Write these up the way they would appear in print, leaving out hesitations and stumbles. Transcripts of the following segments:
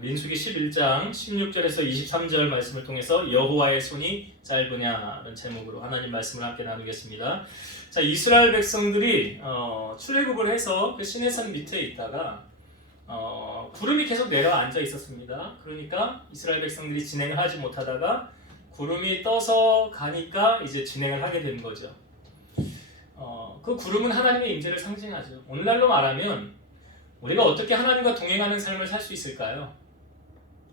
민수기 11장 16절에서 23절 말씀을 통해서 여호와의 손이 짧으냐는 제목으로 하나님 말씀을 함께 나누겠습니다. 자, 이스라엘 백성들이 출애굽을 해서 그 시내산 밑에 있다가 구름이 계속 내려앉아 있었습니다. 그러니까 이스라엘 백성들이 진행을 하지 못하다가 구름이 떠서 가니까 이제 진행을 하게 된 거죠. 그 구름은 하나님의 임재를 상징하죠. 오늘날로 말하면 우리가 어떻게 하나님과 동행하는 삶을 살 수 있을까요?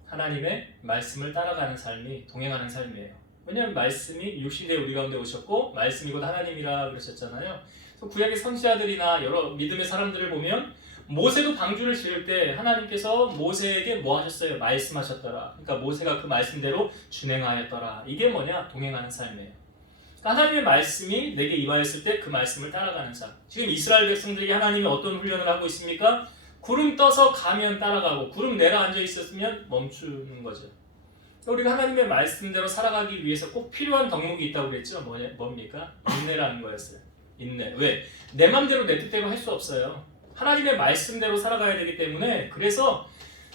하나님의 말씀을 따라가는 삶이 동행하는 삶이에요. 왜냐하면 말씀이 육신에 우리 가운데 오셨고 말씀이 곧 하나님이라 그러셨잖아요. 구약의 선지자들이나 여러 믿음의 사람들을 보면 모세도 방주를 지을 때 하나님께서 모세에게 뭐 하셨어요? 말씀하셨더라. 그러니까 모세가 그 말씀대로 준행하였더라. 이게 뭐냐? 동행하는 삶이에요. 그러니까 하나님의 말씀이 내게 임하였을 때 그 말씀을 따라가는 삶. 지금 이스라엘 백성들이 하나님이 어떤 훈련을 하고 있습니까? 구름 떠서 가면 따라가고 구름 내려앉아 있었으면 멈추는 거죠. 우리가 하나님의 말씀대로 살아가기 위해서 꼭 필요한 덕목이 있다고 그랬죠. 뭡니까? 인내라는 거였어요. 인내. 왜? 내 맘대로 내 뜻대로 할 수 없어요. 하나님의 말씀대로 살아가야 되기 때문에 그래서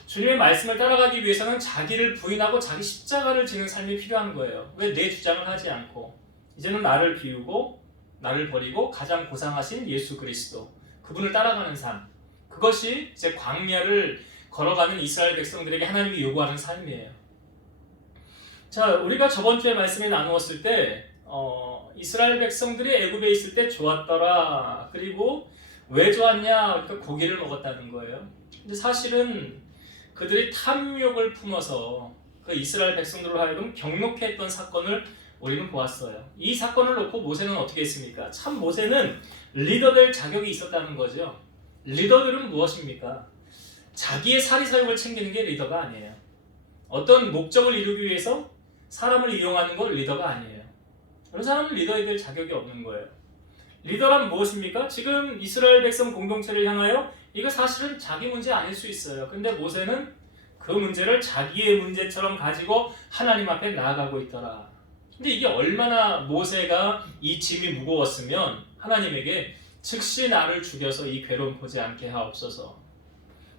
주님의 말씀을 따라가기 위해서는 자기를 부인하고 자기 십자가를 지는 삶이 필요한 거예요. 왜? 내 주장을 하지 않고 이제는 나를 비우고 나를 버리고 가장 고상하신 예수 그리스도 그분을 따라가는 삶. 그것이 이제 광야를 걸어가는 이스라엘 백성들에게 하나님이 요구하는 삶이에요. 자, 우리가 저번 주에 말씀을 나누었을 때 이스라엘 백성들이 애굽에 있을 때 좋았더라. 그리고 왜 좋았냐? 그러니까 고기를 먹었다는 거예요. 근데 사실은 그들이 탐욕을 품어서 그 이스라엘 백성들로 하여금 경록해 했던 사건을 우리는 보았어요. 이 사건을 놓고 모세는 어떻게 했습니까? 참 모세는 리더 될 자격이 있었다는 거죠. 리더들은 무엇입니까? 자기의 사리사욕을 챙기는 게 리더가 아니에요. 어떤 목적을 이루기 위해서 사람을 이용하는 건 리더가 아니에요. 그런 사람은 리더에 될 자격이 없는 거예요. 리더란 무엇입니까? 지금 이스라엘 백성 공동체를 향하여 이거 사실은 자기 문제 아닐 수 있어요. 근데 모세는 그 문제를 자기의 문제처럼 가지고 하나님 앞에 나아가고 있더라. 근데 이게 얼마나 모세가 이 짐이 무거웠으면 하나님에게 즉시 나를 죽여서 이 괴로움 보지 않게 하옵소서.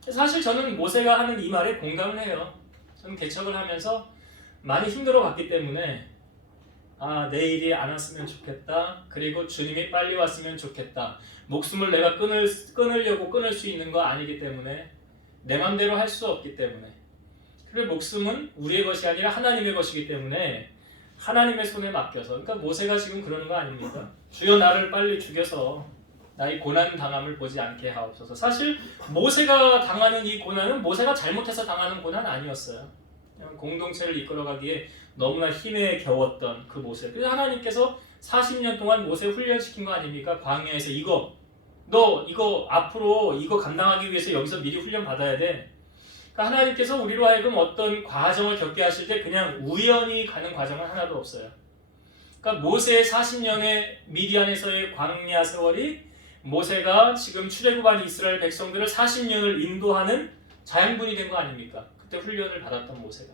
사실 저는 모세가 하는 이 말에 공감을 해요. 저는 개척을 하면서 많이 힘들어 갔기 때문에 내일이 안 왔으면 좋겠다. 그리고 주님이 빨리 왔으면 좋겠다. 목숨을 내가 끊으려고 끊을 수 있는 거 아니기 때문에 내 맘대로 할 수 없기 때문에 그리고 목숨은 우리의 것이 아니라 하나님의 것이기 때문에 하나님의 손에 맡겨서 그러니까 모세가 지금 그러는 거 아닙니까? 주여 나를 빨리 죽여서 나의 고난 당함을 보지 않게 하옵소서. 사실 모세가 당하는 이 고난은 모세가 잘못해서 당하는 고난 아니었어요. 그냥 공동체를 이끌어가기에 너무나 힘에 겨웠던 그 모세. 그래서 하나님께서 40년 동안 모세 훈련시킨 거 아닙니까? 광야에서 너 이거 앞으로 이거 감당하기 위해서 여기서 미리 훈련 받아야 돼. 그러니까 하나님께서 우리로 하여금 어떤 과정을 겪게 하실 때 그냥 우연히 가는 과정은 하나도 없어요. 그러니까 모세의 40년의 미디안에서의 광야 세월이 모세가 지금 출애굽한 이스라엘 백성들을 40년을 인도하는 자양분이 된 거 아닙니까? 그때 훈련을 받았던 모세가.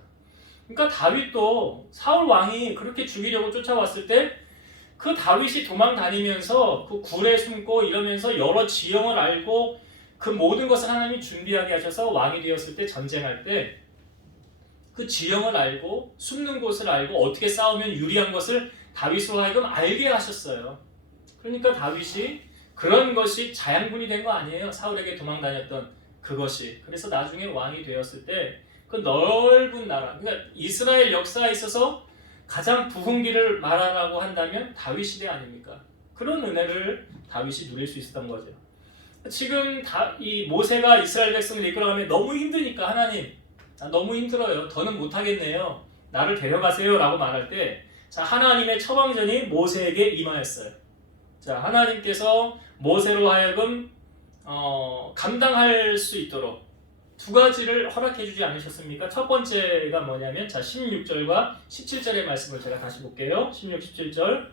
그러니까 다윗도 사울 왕이 그렇게 죽이려고 쫓아왔을 때 그 다윗이 도망 다니면서 그 굴에 숨고 이러면서 여러 지형을 알고 그 모든 것을 하나님이 준비하게 하셔서 왕이 되었을 때 전쟁할 때 그 지형을 알고 숨는 곳을 알고 어떻게 싸우면 유리한 것을 다윗으로 하여금 알게 하셨어요. 그러니까 다윗이 그런 것이 자양분이 된 거 아니에요. 사울에게 도망 다녔던 그것이. 그래서 나중에 왕이 되었을 때 그 넓은 나라, 그러니까 이스라엘 역사에 있어서 가장 부흥기를 말하라고 한다면 다윗 시대 아닙니까? 그런 은혜를 다윗이 누릴 수 있었던 거죠. 지금 이 모세가 이스라엘 백성을 이끌어가면 너무 힘드니까 하나님, 너무 힘들어요. 더는 못하겠네요. 나를 데려가세요 라고 말할 때 하나님의 처방전이 모세에게 임하였어요. 자, 하나님께서 모세로 하여금 감당할 수 있도록 두 가지를 허락해 주지 않으셨습니까? 첫 번째가 뭐냐면 16절과 17절의 말씀을 제가 다시 볼게요. 16, 17절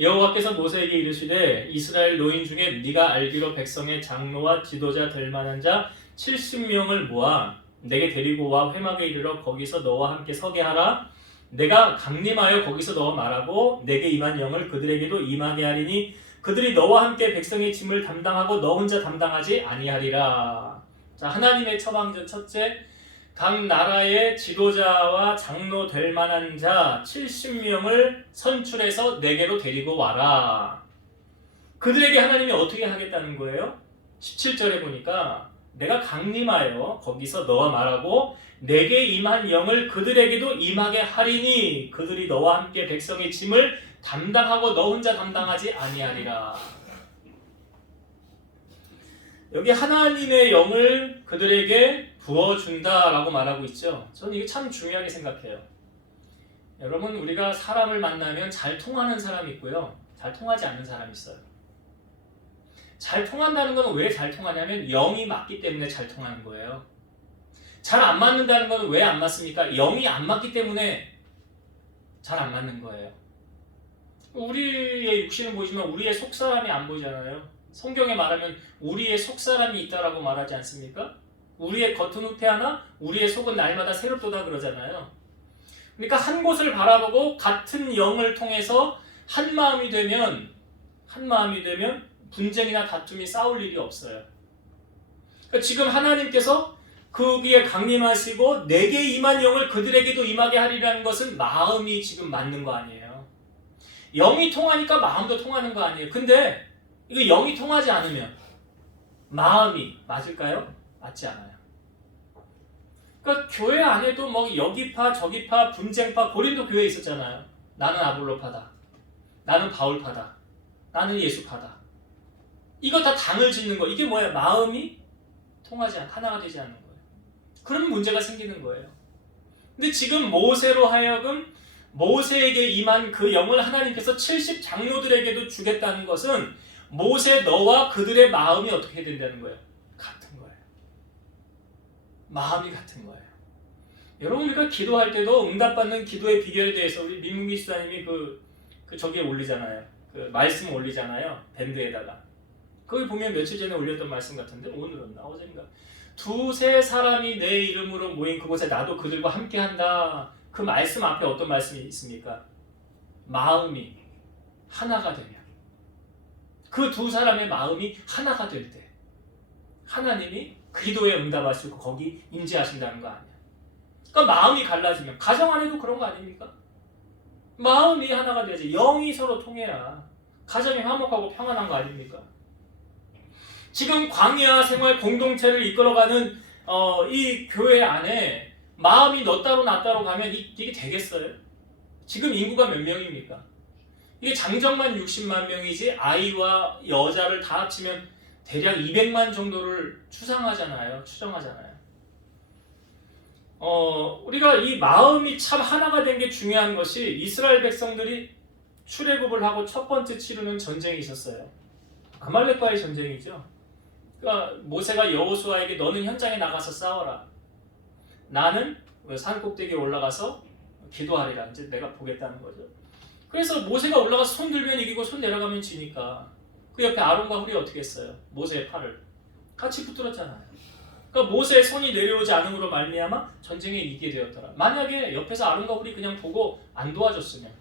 여호와께서 모세에게 이르시되 이스라엘 노인 중에 네가 알기로 백성의 장로와 지도자 될 만한 자 70명을 모아 내게 데리고 와 회막에 이르러 거기서 너와 함께 서게 하라. 내가 강림하여 거기서 너와 말하고 내게 임한 영을 그들에게도 임하게 하리니 그들이 너와 함께 백성의 짐을 담당하고 너 혼자 담당하지 아니하리라. 자, 하나님의 처방전 첫째, 각 나라의 지도자와 장로 될 만한 자 70명을 선출해서 내게로 데리고 와라. 그들에게 하나님이 어떻게 하겠다는 거예요? 17절에 보니까 내가 강림하여 거기서 너와 말하고 내게 임한 영을 그들에게도 임하게 하리니 그들이 너와 함께 백성의 짐을 담당하고 너 혼자 담당하지 아니하리라. 여기 하나님의 영을 그들에게 부어준다라고 말하고 있죠. 저는 이게 참 중요하게 생각해요. 여러분, 우리가 사람을 만나면 잘 통하는 사람이 있고요, 잘 통하지 않는 사람이 있어요. 잘 통한다는 건 왜 잘 통하냐면 영이 맞기 때문에 잘 통하는 거예요. 잘 안 맞는다는 건 왜 안 맞습니까? 영이 안 맞기 때문에 잘 안 맞는 거예요. 우리의 육신은 보이지만 우리의 속사람이 안 보이잖아요. 성경에 말하면 우리의 속사람이 있다라고 말하지 않습니까? 우리의 겉은 후패하나 우리의 속은 날마다 새롭도다 그러잖아요. 그러니까 한 곳을 바라보고 같은 영을 통해서 한 마음이 되면 분쟁이나 다툼이 싸울 일이 없어요. 그러니까 지금 하나님께서 거기에 강림하시고 내게 임한 영을 그들에게도 임하게 하리라는 것은 마음이 지금 맞는 거 아니에요. 영이 통하니까 마음도 통하는 거 아니에요. 근데 이거 영이 통하지 않으면 마음이 맞을까요? 맞지 않아요. 그러니까 교회 안에도 뭐 여기파 저기파 분쟁파, 고린도 교회에 있었잖아요. 나는 아볼로파다, 나는 바울파다, 나는 예수파다. 이거 다 당을 짓는 거. 이게 뭐예요? 마음이 통하지 않고 하나가 되지 않는 거예요. 그러면 문제가 생기는 거예요. 근데 지금 모세로 하여금 모세에게 임한 그 영을 하나님께서 70 장로들에게도 주겠다는 것은 모세 너와 그들의 마음이 어떻게 된다는 거예요? 같은 거예요. 마음이 같은 거예요. 여러분, 우리가 기도할 때도 응답받는 기도의 비결에 대해서 우리 민문기 수사님이 저기에 올리잖아요. 그 말씀 올리잖아요. 밴드에다가. 거기 보면 며칠 전에 올렸던 말씀 같은데 오늘은 어젠가 두세 사람이 내 이름으로 모인 그곳에 나도 그들과 함께한다. 그 말씀 앞에 어떤 말씀이 있습니까? 마음이 하나가 되면, 그 두 사람의 마음이 하나가 될 때 하나님이 기도에 응답하시고 거기 임재하신다는 거 아니야. 그러니까 마음이 갈라지면, 가정 안에도 그런 거 아닙니까? 마음이 하나가 돼야지. 영이 서로 통해야 가정이 화목하고 평안한 거 아닙니까? 지금 광야 생활 공동체를 이끌어가는 이 교회 안에 마음이 너 따로 나 따로 가면 이게 되겠어요? 지금 인구가 몇 명입니까? 이게 장정만 60만 명이지 아이와 여자를 다 합치면 대략 200만 정도를 추정하잖아요. 우리가 이 마음이 참 하나가 된 게 중요한 것이, 이스라엘 백성들이 출애굽을 하고 첫 번째 치르는 전쟁이 있었어요. 아말렉과의 전쟁이죠. 그러니까 모세가 여호수아에게 너는 현장에 나가서 싸워라. 나는 산 꼭대기에 올라가서 기도하리라. 이제 내가 보겠다는 거죠. 그래서 모세가 올라가서 손 들면 이기고 손 내려가면 지니까 그 옆에 아론과 훌이 어떻게 했어요? 모세의 팔을 같이 붙들었잖아요. 그러니까 모세의 손이 내려오지 않음으로 말미암아 전쟁에 이기게 되었더라. 만약에 옆에서 아론과 훌이 그냥 보고 안 도와줬으면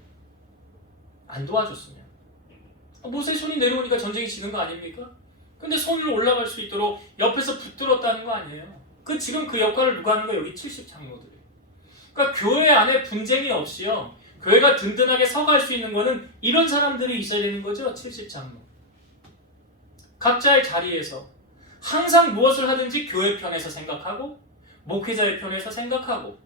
모세의 손이 내려오니까 전쟁이 지는 거 아닙니까? 근데 손으로 올라갈 수 있도록 옆에서 붙들었다는 거 아니에요. 지금 그 역할을 누가 하는 거예요? 여기 70 장로들이. 그러니까 교회 안에 분쟁이 없이요, 교회가 든든하게 서갈 수 있는 거는 이런 사람들이 있어야 되는 거죠. 70 장로. 각자의 자리에서 항상 무엇을 하든지 교회 편에서 생각하고, 목회자의 편에서 생각하고,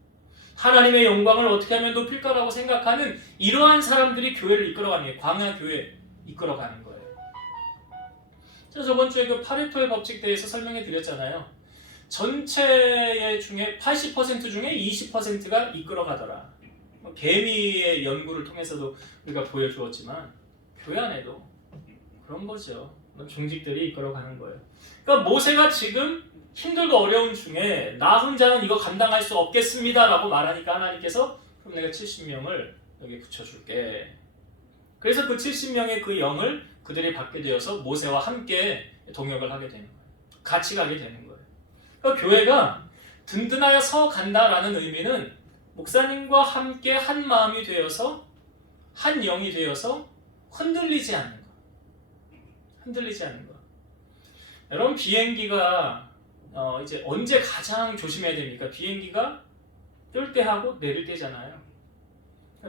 하나님의 영광을 어떻게 하면 높일까라고 생각하는 이러한 사람들이 교회를 이끌어가는 게 광야 교회 이끌어가는 거예요. 제가 저번 주에 그 파레토의 법칙 대해서 설명해 드렸잖아요. 전체의 중에 80% 중에 20%가 이끌어가더라. 개미의 연구를 통해서도 우리가 보여주었지만 교회 안에도 그런 거죠. 중직들이 이끌어가는 거예요. 그러니까 모세가 지금 힘들고 어려운 중에 나 혼자는 이거 감당할 수 없겠습니다 라고 말하니까 하나님께서 그럼 내가 70명을 여기 붙여줄게. 그래서 그 70명의 그 영을 그들이 받게 되어서 모세와 함께 동역을 하게 되는 거예요. 같이 가게 되는 거예요. 그러니까 교회가 든든하여 서 간다라는 의미는 목사님과 함께 한 마음이 되어서 한 영이 되어서 흔들리지 않는 거. 여러분, 비행기가 이제 언제 가장 조심해야 됩니까? 비행기가 뜰 때 하고 내릴 때잖아요.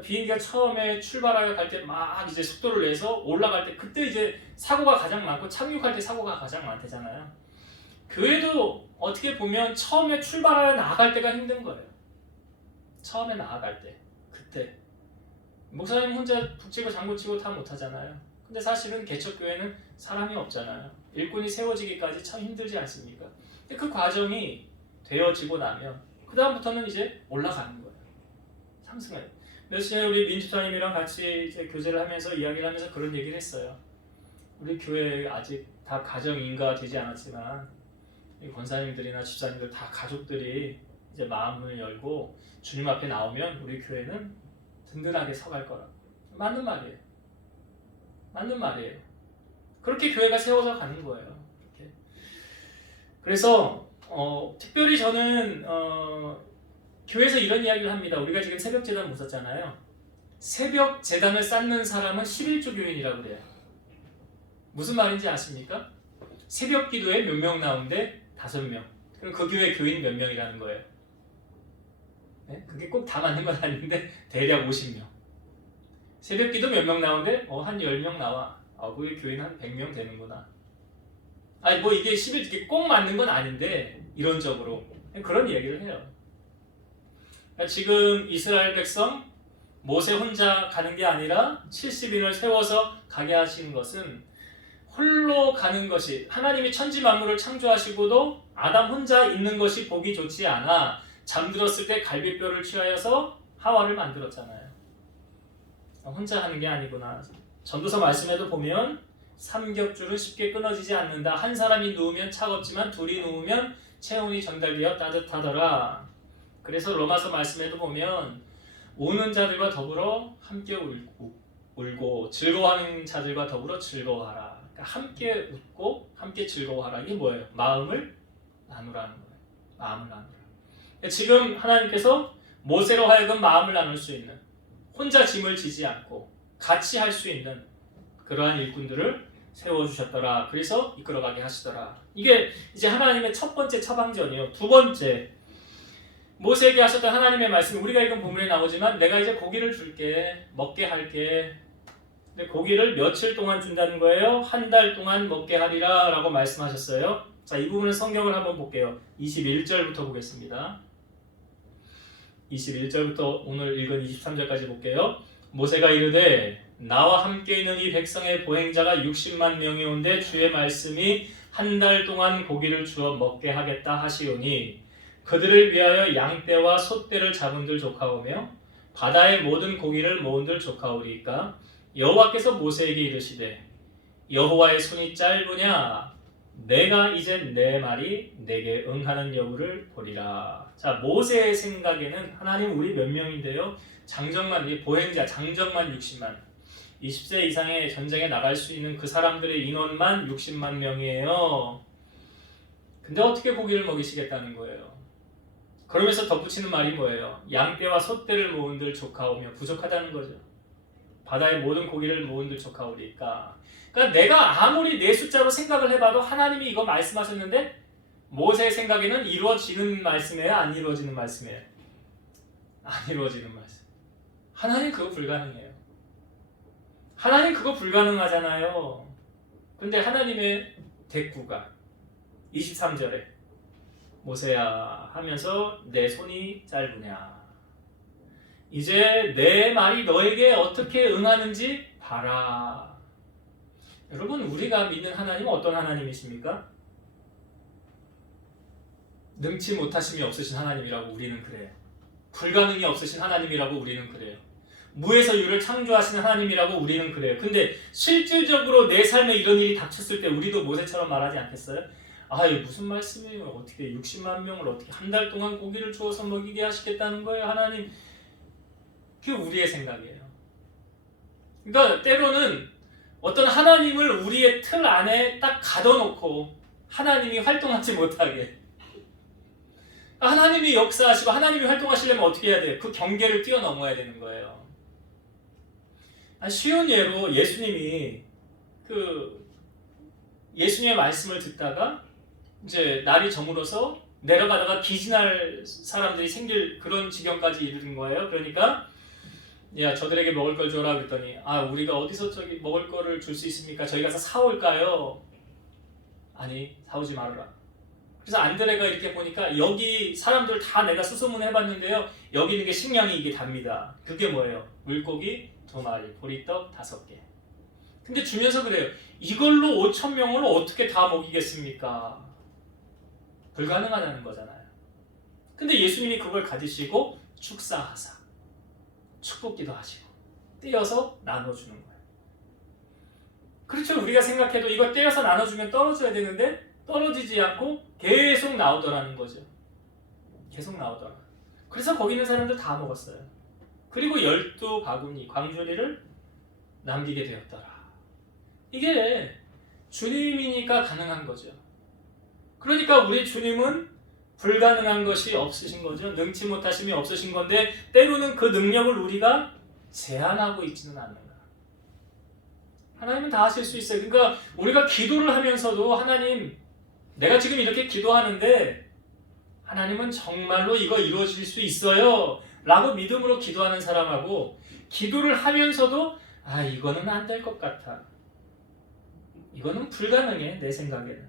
비행기가 처음에 출발하여 갈 때 막 이제 속도를 내서 올라갈 때 그때 이제 사고가 가장 많고 착륙할 때 사고가 가장 많대잖아요. 교회도 어떻게 보면 처음에 출발하여 나아갈 때가 힘든 거예요. 처음에 나아갈 때 그때 목사님 혼자 북치고 장구치고 다 못하잖아요. 근데 사실은 개척교회는 사람이 없잖아요. 일꾼이 세워지기까지 참 힘들지 않습니까? 근데 그 과정이 되어지고 나면 그 다음부터는 이제 올라가는 거예요. 상승해요. 며칠 전에 우리 민주사님이랑 같이 이제 교제를 하면서 이야기를 하면서 그런 얘기를 했어요. 우리 교회 아직 다 가정인가가 되지 않았지만 권사님들이나 집사님들 다 가족들이 이제 마음을 열고 주님 앞에 나오면 우리 교회는 든든하게 서갈 거라고. 맞는 말이에요. 맞는 말이에요. 그렇게 교회가 세워져 가는 거예요. 이렇게. 그래서 특별히 저는 교회에서 이런 이야기를 합니다. 우리가 지금 새벽 제단 못 썼잖아요. 새벽 제단을 쌓는 사람은 11조 교인이라고 그래요. 무슨 말인지 아십니까? 새벽 기도에 몇 명 나오는데 5명. 그럼 그 교회 교인 몇 명이라는 거예요. 네? 그게 꼭 다 맞는 건 아닌데 대략 50명. 새벽 기도 몇 명 나오는데 한 10명 나와. 그게 교인 한 100명 되는구나. 아니 뭐 이게 11, 꼭 맞는 건 아닌데 이론적으로 그런 얘기를 해요. 그러니까 지금 이스라엘 백성 모세 혼자 가는 게 아니라 70인을 세워서 가게 하시는 것은 홀로 가는 것이 하나님이 천지 만물을 창조하시고도 아담 혼자 있는 것이 보기 좋지 않아 잠들었을 때 갈비뼈를 취하여서 하와를 만들었잖아요. 혼자 하는 게 아니구나. 전도서 말씀에도 보면 삼겹줄은 쉽게 끊어지지 않는다. 한 사람이 누우면 차갑지만 둘이 누우면 체온이 전달되어 따뜻하더라. 그래서 로마서 말씀에도 보면 우는 자들과 더불어 함께 울고 즐거워하는 자들과 더불어 즐거워하라. 그러니까 함께 웃고 함께 즐거워하라. 이게 뭐예요? 마음을 나누라는 거예요. 마음을 나누라. 지금 하나님께서 모세로 하여금 마음을 나눌 수 있는, 혼자 짐을 지지 않고 같이 할 수 있는 그러한 일꾼들을 세워주셨더라. 그래서 이끌어가게 하시더라. 이게 이제 하나님의 첫 번째 처방전이에요. 두 번째, 모세에게 하셨던 하나님의 말씀, 우리가 읽은 본문에 나오지만 내가 이제 고기를 줄게, 먹게 할게. 근데 고기를 며칠 동안 준다는 거예요? 한 달 동안 먹게 하리라 라고 말씀하셨어요. 자, 이 부분은 성경을 한번 볼게요. 21절부터 보겠습니다. 21절부터 오늘 읽은 23절까지 볼게요. 모세가 이르되 나와 함께 있는 이 백성의 보행자가 60만 명이 온데 주의 말씀이 한 달 동안 고기를 주어 먹게 하겠다 하시오니 그들을 위하여 양떼와 소떼를 잡은들 조카오며 바다의 모든 고기를 모은들 조카오리까 여호와께서 모세에게 이르시되 여호와의 손이 짧으냐 내가 이제 내 말이 내게 응하는 여부를 보리라. 자, 모세의 생각에는 하나님 우리 몇 명인데요? 장정만, 보행자 장정만 60만, 20세 이상의 전쟁에 나갈 수 있는 그 사람들의 인원만 60만 명이에요. 근데 어떻게 고기를 먹이시겠다는 거예요? 그러면서 덧붙이는 말이 뭐예요? 양떼와 소떼를 모은들 조카오며 부족하다는 거죠. 바다의 모든 고기를 모은들 조카오리까. 그러니까 내가 아무리 내 숫자로 생각을 해봐도 하나님이 이거 말씀하셨는데 모세의 생각에는 이루어지는 말씀이에요? 안 이루어지는 말씀이에요? 안 이루어지는 말씀. 하나님 그거 불가능해요. 하나님 그거 불가능하잖아요. 근데 하나님의 대꾸가 23절에 모세야 하면서 내 손이 짧으냐 이제 내 말이 너에게 어떻게 응하는지 봐라. 여러분, 우리가 믿는 하나님은 어떤 하나님이십니까? 능치 못하심이 없으신 하나님이라고 우리는 그래요. 불가능이 없으신 하나님이라고 우리는 그래요. 무에서 유를 창조하시는 하나님이라고 우리는 그래요. 근데 실질적으로 내 삶에 이런 일이 닥쳤을 때 우리도 모세처럼 말하지 않겠어요? 이게 무슨 말씀이에요? 어떻게 60만 명을 어떻게 한 달 동안 고기를 주어서 먹이게 하시겠다는 거예요? 하나님, 그게 우리의 생각이에요. 그러니까 때로는 어떤 하나님을 우리의 틀 안에 딱 가둬놓고 하나님이 활동하지 못하게, 하나님이 역사하시고 하나님이 활동하시려면 어떻게 해야 돼요? 그 경계를 뛰어넘어야 되는 거예요. 쉬운 예로 예수님이 예수님의 말씀을 듣다가 이제 날이 저물어서 내려가다가 기진할 사람들이 생길 그런 지경까지 이르는 거예요. 그러니까 야, 저들에게 먹을 걸 줘라 그랬더니 우리가 어디서 저기 먹을 거를 줄 수 있습니까? 저희 가서 사올까요? 아니, 사오지 말아라. 그래서 안드레가 이렇게 보니까 여기 사람들 다 내가 수소문 해봤는데요, 여기 있는 게 식량이 이게 답니다. 그게 뭐예요? 물고기 2마리, 보리떡 5개. 근데 주면서 그래요. 이걸로 5,000명을 어떻게 다 먹이겠습니까? 불가능하다는 거잖아요. 근데 예수님이 그걸 가지시고 축사하사 축복기도 하시고 떼어서 나눠주는 거예요. 그렇죠. 우리가 생각해도 이거 떼어서 나눠주면 떨어져야 되는데 떨어지지 않고 계속 나오더라는 거죠. 계속 나오더라. 그래서 거기 있는 사람들 다 먹었어요. 그리고 12바구니 광주리를 남기게 되었더라. 이게 주님이니까 가능한 거죠. 그러니까 우리 주님은 불가능한 것이 없으신 거죠. 능치 못하심이 없으신 건데 때로는 그 능력을 우리가 제한하고 있지는 않는 거예요. 하나님은 다 하실 수 있어요. 그러니까 우리가 기도를 하면서도 하나님, 내가 지금 이렇게 기도하는데 하나님은 정말로 이거 이루어질 수 있어요 라고 믿음으로 기도하는 사람하고, 기도를 하면서도 이거는 안 될 것 같아, 이거는 불가능해 내 생각에는.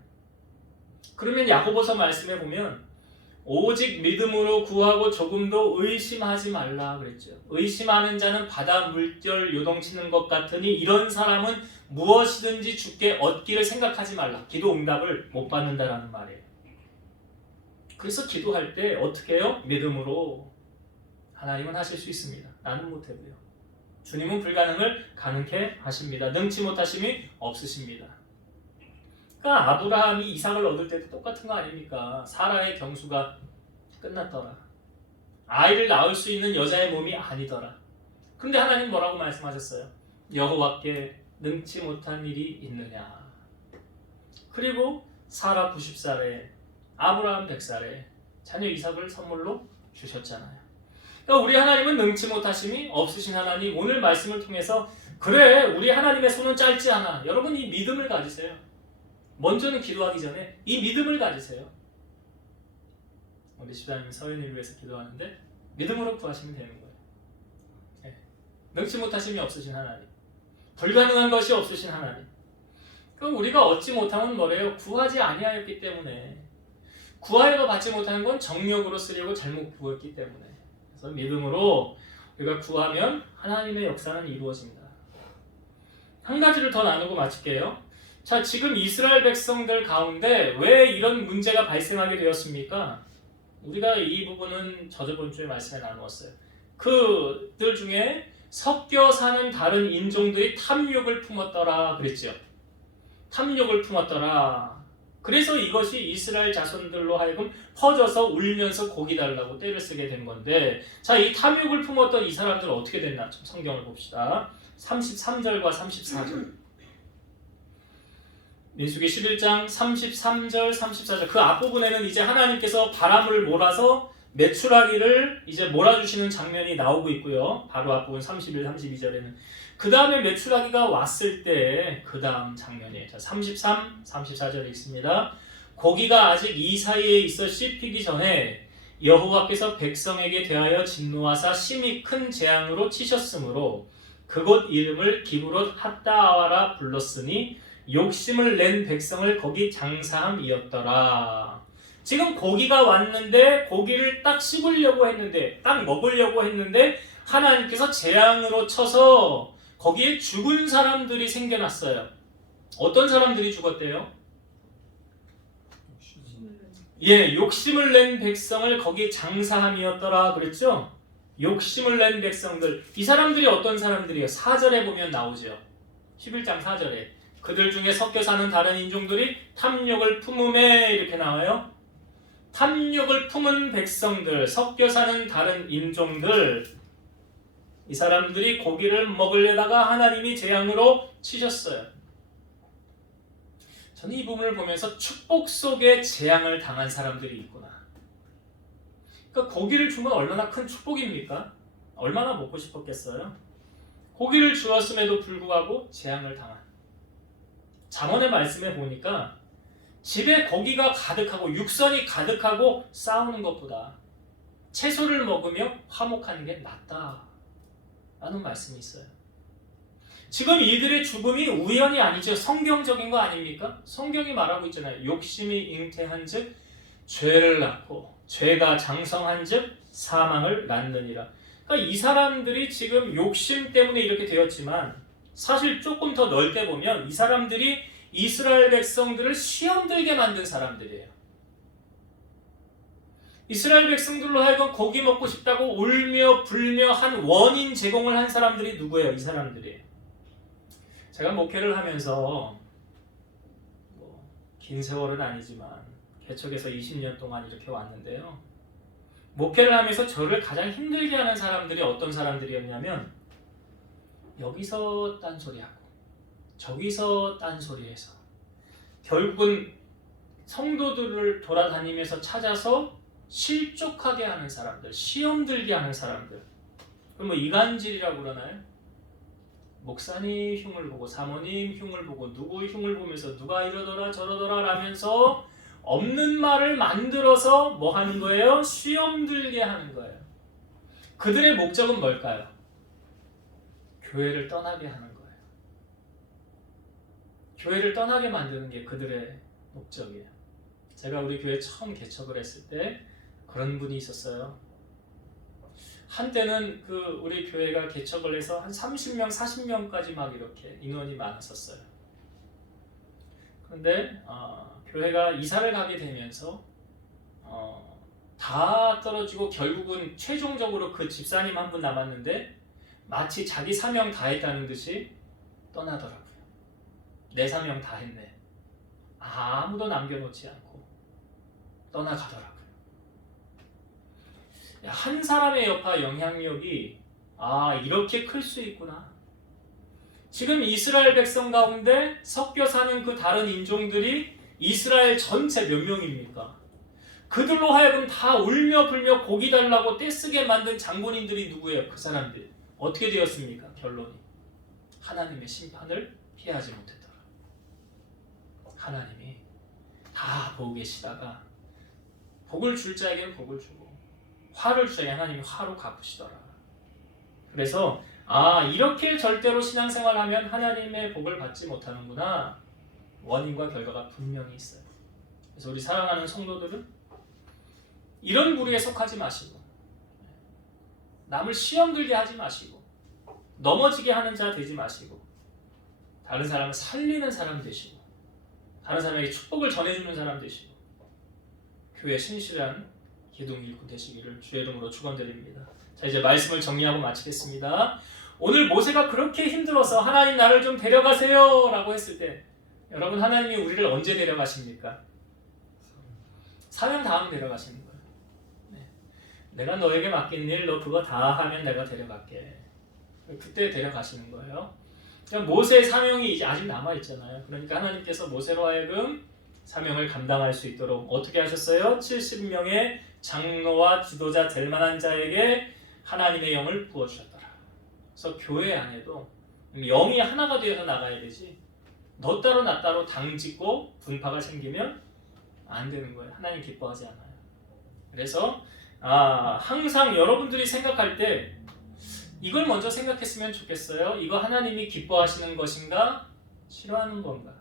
그러면 야고보서 말씀에 보면 오직 믿음으로 구하고 조금도 의심하지 말라 그랬죠. 의심하는 자는 바다 물결 요동치는 것 같으니 이런 사람은 무엇이든지 주께 얻기를 생각하지 말라. 기도 응답을 못 받는다라는 말이에요. 그래서 기도할 때 어떻게 해요? 믿음으로. 하나님은 하실 수 있습니다. 나는 못해도요. 주님은 불가능을 가능케 하십니다. 능치 못하심이 없으십니다. 그러니까 아브라함이 이삭을 얻을 때도 똑같은 거 아닙니까? 사라의 경수가 끝났더라. 아이를 낳을 수 있는 여자의 몸이 아니더라. 근데 하나님 뭐라고 말씀하셨어요? 여호와께 능치 못한 일이 있느냐. 그리고 사라 90살에 아브라함 100살에 자녀 이삭을 선물로 주셨잖아요. 그러니까 우리 하나님은 능치 못하심이 없으신 하나님. 오늘 말씀을 통해서 그래, 우리 하나님의 손은 짧지 않아. 여러분, 이 믿음을 가지세요. 먼저는 기도하기 전에 이 믿음을 가지세요. 우리 집사님이 서연이를 위해서 기도하는데 믿음으로 구하시면 되는 거예요. 네. 능치 못하심이 없으신 하나님, 불가능한 것이 없으신 하나님. 그럼 우리가 얻지 못하면 뭐래요? 구하지 아니하였기 때문에. 구하여도 받지 못하는 건 정력으로 쓰려고 잘못 구했기 때문에. 그래서 믿음으로 우리가 구하면 하나님의 역사는 이루어집니다. 한 가지를 더 나누고 마칠게요. 자, 지금 이스라엘 백성들 가운데 왜 이런 문제가 발생하게 되었습니까? 우리가 이 부분은 저번 주에 말씀에 나누었어요. 그들 중에 섞여 사는 다른 인종들이 탐욕을 품었더라 그랬죠. 탐욕을 품었더라. 그래서 이것이 이스라엘 자손들로 하여금 퍼져서 울면서 고기 달라고 떼를 쓰게 된 건데, 자, 이 탐욕을 품었던 이 사람들은 어떻게 됐나? 좀 성경을 봅시다. 33절과 34절. 민수기 11장 33절 34절 그 앞부분에는 이제 하나님께서 바람을 몰아서 메추라기를 이제 몰아주시는 장면이 나오고 있고요. 바로 앞부분 31, 32절에는 그 다음에 메추라기가 왔을 때 그 다음 장면이에요. 자, 33, 34절에 있습니다. 고기가 아직 이 사이에 있어 씹히기 전에 여호와께서 백성에게 대하여 진노하사 심히 큰 재앙으로 치셨으므로 그곳 이름을 기브롯 핫다아와라 불렀으니 욕심을 낸 백성을 거기 장사함이었더라. 지금 고기가 왔는데 고기를 딱 씹으려고 했는데, 딱 먹으려고 했는데 하나님께서 재앙으로 쳐서 거기에 죽은 사람들이 생겨났어요. 어떤 사람들이 죽었대요? 욕심을 낸 백성을 거기 장사함이었더라 그랬죠? 욕심을 낸 백성들. 이 사람들이 어떤 사람들이에요? 4절에 보면 나오죠. 11장 4절에 그들 중에 섞여 사는 다른 인종들이 탐욕을 품음에 이렇게 나와요. 탐욕을 품은 백성들, 섞여 사는 다른 인종들, 이 사람들이 고기를 먹으려다가 하나님이 재앙으로 치셨어요. 저는 이 부분을 보면서 축복 속에 재앙을 당한 사람들이 있구나. 그러니까 고기를 주면 얼마나 큰 축복입니까? 얼마나 먹고 싶었겠어요? 고기를 주었음에도 불구하고 재앙을 당한. 잠언의 말씀에 보니까 집에 고기가 가득하고 육선이 가득하고 싸우는 것보다 채소를 먹으며 화목하는 게 낫다 라는 말씀이 있어요. 지금 이들의 죽음이 우연이 아니죠. 성경적인 거 아닙니까? 성경이 말하고 있잖아요. 욕심이 잉태한 즉 죄를 낳고 죄가 장성한 즉 사망을 낳느니라. 그러니까 이 사람들이 지금 욕심 때문에 이렇게 되었지만 사실 조금 더 넓게 보면 이 사람들이 이스라엘 백성들을 시험 들게 만든 사람들이에요. 이스라엘 백성들로 하여금 고기 먹고 싶다고 울며 불며 한 원인 제공을 한 사람들이 누구예요? 이 사람들이에요. 제가 목회를 하면서 긴 세월은 아니지만 개척에서 20년 동안 이렇게 왔는데요. 목회를 하면서 저를 가장 힘들게 하는 사람들이 어떤 사람들이었냐면 여기서 딴소리하고 저기서 딴소리해서 결국은 성도들을 돌아다니면서 찾아서 실족하게 하는 사람들, 시험 들게 하는 사람들. 그럼 뭐 이간질이라고 그러나요? 목사님 흉을 보고 사모님 흉을 보고 누구 흉을 보면서 누가 이러더라 저러더라 라면서 없는 말을 만들어서 뭐 하는 거예요? 시험 들게 하는 거예요. 그들의 목적은 뭘까요? 교회를 떠나게 하는 거예요. 교회를 떠나게 만드는 게 그들의 목적이에요. 제가 우리 교회 처음 개척을 했을 때 그런 분이 있었어요. 한때는 우리 교회가 개척을 해서 한 30명, 40명까지 막 이렇게 인원이 많았었어요. 그런데 교회가 이사를 가게 되면서 다 떨어지고 결국은 최종적으로 그 집사님 한 분 남았는데 마치 자기 사명 다 했다는 듯이 떠나더라고요. 내 사명 다 했네. 아무도 남겨놓지 않고 떠나가더라고요. 한 사람의 여파 영향력이 이렇게 클 수 있구나. 지금 이스라엘 백성 가운데 섞여 사는 그 다른 인종들이 이스라엘 전체 몇 명입니까? 그들로 하여금 다 울며 불며 고기 달라고 떼쓰게 만든 장본인들이 누구예요? 그 사람들. 어떻게 되었습니까? 결론이 하나님의 심판을 피하지 못했더라. 하나님이 다 보고 계시다가 복을 줄 자에게는 복을 주고 화를 줄 자에게 하나님이 화로 갚으시더라. 그래서 이렇게 절대로 신앙생활하면 하나님의 복을 받지 못하는구나. 원인과 결과가 분명히 있어요. 그래서 우리 사랑하는 성도들은 이런 부류에 속하지 마시고 남을 시험 들게 하지 마시고 넘어지게 하는 자 되지 마시고 다른 사람을 살리는 사람 되시고 다른 사람에게 축복을 전해주는 사람 되시고 교회 신실한 기둥 일꾼 되시기를 주의 이름으로 축원드립니다. 자, 이제 말씀을 정리하고 마치겠습니다. 오늘 모세가 그렇게 힘들어서 하나님 나를 좀 데려가세요 라고 했을 때 여러분 하나님이 우리를 언제 데려가십니까? 사명 다음 데려가시는 거예요. 내가 너에게 맡긴 일 너 그거 다 하면 내가 데려갈게. 그때 데려가시는 거예요. 그러니까 모세의 사명이 이제 아직 남아있잖아요. 그러니까 하나님께서 모세로 하여금 사명을 감당할 수 있도록 어떻게 하셨어요? 70명의 장로와 지도자 될 만한 자에게 하나님의 영을 부어주셨더라. 그래서 교회 안에도 영이 하나가 되어서 나가야 되지 너 따로 나 따로 당짓고 분파가 생기면 안 되는 거예요. 하나님 기뻐하지 않아요. 그래서 항상 여러분들이 생각할 때 이걸 먼저 생각했으면 좋겠어요. 이거 하나님이 기뻐하시는 것인가? 싫어하는 건가?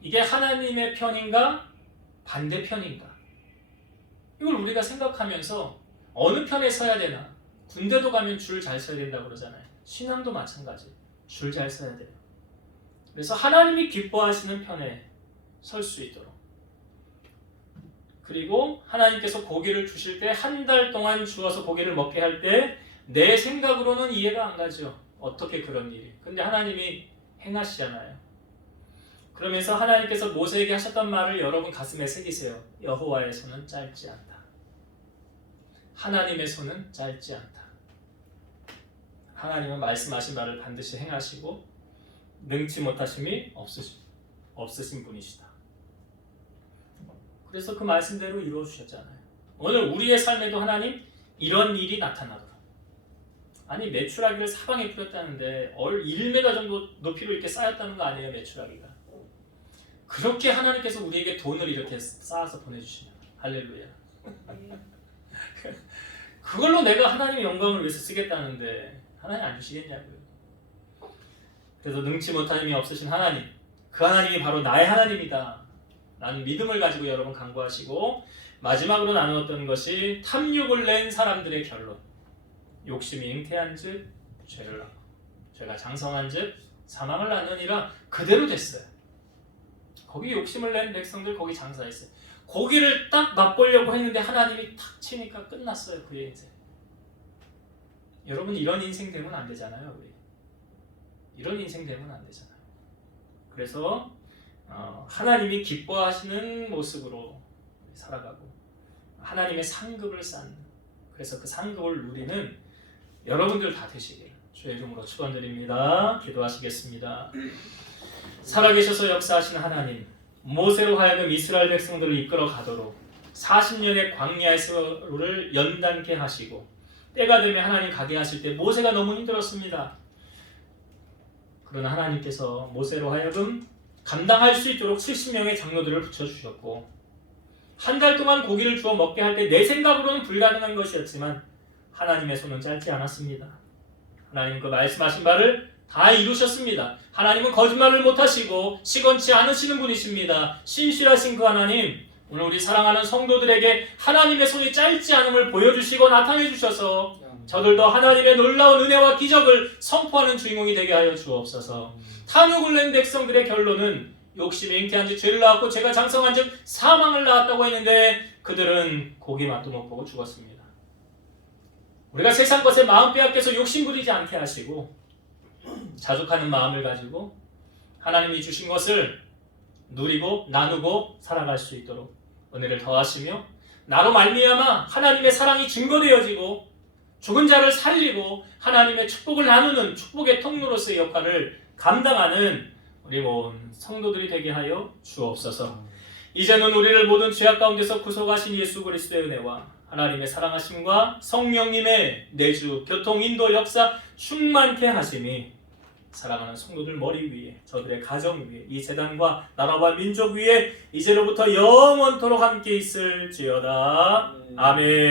이게 하나님의 편인가? 반대편인가? 이걸 우리가 생각하면서 어느 편에 서야 되나? 군대도 가면 줄 잘 서야 된다고 그러잖아요. 신앙도 마찬가지. 줄 잘 서야 돼요. 그래서 하나님이 기뻐하시는 편에 설 수 있도록 그리고 하나님께서 고기를 주실 때 한 달 동안 주어서 고기를 먹게 할 때 내 생각으로는 이해가 안 가죠. 어떻게 그런 일이. 근데 하나님이 행하시잖아요. 그러면서 하나님께서 모세에게 하셨던 말을 여러분 가슴에 새기세요. 여호와의 손은 짧지 않다. 하나님의 손은 짧지 않다. 하나님은 말씀하신 말을 반드시 행하시고 능치 못하심이 없으신 분이시다. 그래서 그 말씀대로 이루어 주셨잖아요. 오늘 우리의 삶에도 하나님 이런 일이 나타나도록. 아니 메추라기를 사방에 뿌렸다는데 1m 정도 높이로 이렇게 쌓였다는 거 아니에요, 메추라기가. 그렇게 하나님께서 우리에게 돈을 이렇게 쌓아서 보내주시면 할렐루야. 그걸로 내가 하나님의 영광을 위해서 쓰겠다는데 하나님 안 주시겠냐고요. 그래서 능치 못한 힘이 없으신 하나님, 그 하나님이 바로 나의 하나님이다 라는 믿음을 가지고 여러분 강구하시고, 마지막으로 나누었던 것이 탐욕을 낸 사람들의 결론. 욕심이 잉태한 즉 죄를 낳고, 죄가 장성한 즉 사망을 낳느니라. 그대로 됐어요. 거기 욕심을 낸 백성들 거기 장사했어요. 고기를 딱 맛보려고 했는데 하나님이 탁 치니까 끝났어요. 그의 인생. 여러분 이런 인생 되면 안 되잖아요. 우리. 이런 인생 되면 안 되잖아요. 그래서 하나님이 기뻐하시는 모습으로 살아가고 하나님의 상급을 쌓는, 그래서 그 상급을 누리는 여러분들 다 되시길 주의 이름으로 축원드립니다. 기도하시겠습니다. 살아계셔서 역사하시는 하나님, 모세로 하여금 이스라엘 백성들을 이끌어 가도록 40년의 광야의 세월을 연단케 하시고, 때가 되면 하나님 가게 하실 때 모세가 너무 힘들었습니다. 그러나 하나님께서 모세로 하여금 감당할 수 있도록 70명의 장로들을 붙여주셨고, 한 달 동안 고기를 주워 먹게 할 때 내 생각으로는 불가능한 것이었지만 하나님의 손은 짧지 않았습니다. 하나님 그 말씀하신 바를 다 이루셨습니다. 하나님은 거짓말을 못하시고 시건치 않으시는 분이십니다. 신실하신 그 하나님, 오늘 우리 사랑하는 성도들에게 하나님의 손이 짧지 않음을 보여주시고 나타내 주셔서 저들도 하나님의 놀라운 은혜와 기적을 선포하는 주인공이 되게 하여 주옵소서. 탐욕을 낸 백성들의 결론은 욕심이 잉태한 즉 죄를 낳았고 죄가 장성한 즉 사망을 낳았다고 했는데 그들은 고기 맛도 못 보고 죽었습니다. 우리가 세상 것에 마음 빼앗겨서 욕심 부리지 않게 하시고 자족하는 마음을 가지고 하나님이 주신 것을 누리고 나누고 살아갈 수 있도록 은혜를 더하시며, 나로 말미암아 하나님의 사랑이 증거되어지고 죽은 자를 살리고 하나님의 축복을 나누는 축복의 통로로서의 역할을 감당하는 우리 모든 성도들이 되게 하여 주옵소서. 이제는 우리를 모든 죄악 가운데서 구속하신 예수 그리스도의 은혜와 하나님의 사랑하심과 성령님의 내주, 교통, 인도, 역사 충만케 하심이 사랑하는 성도들 머리 위에, 저들의 가정 위에, 이 재단과 나라와 민족 위에 이제로부터 영원토록 함께 있을지어다. 아멘.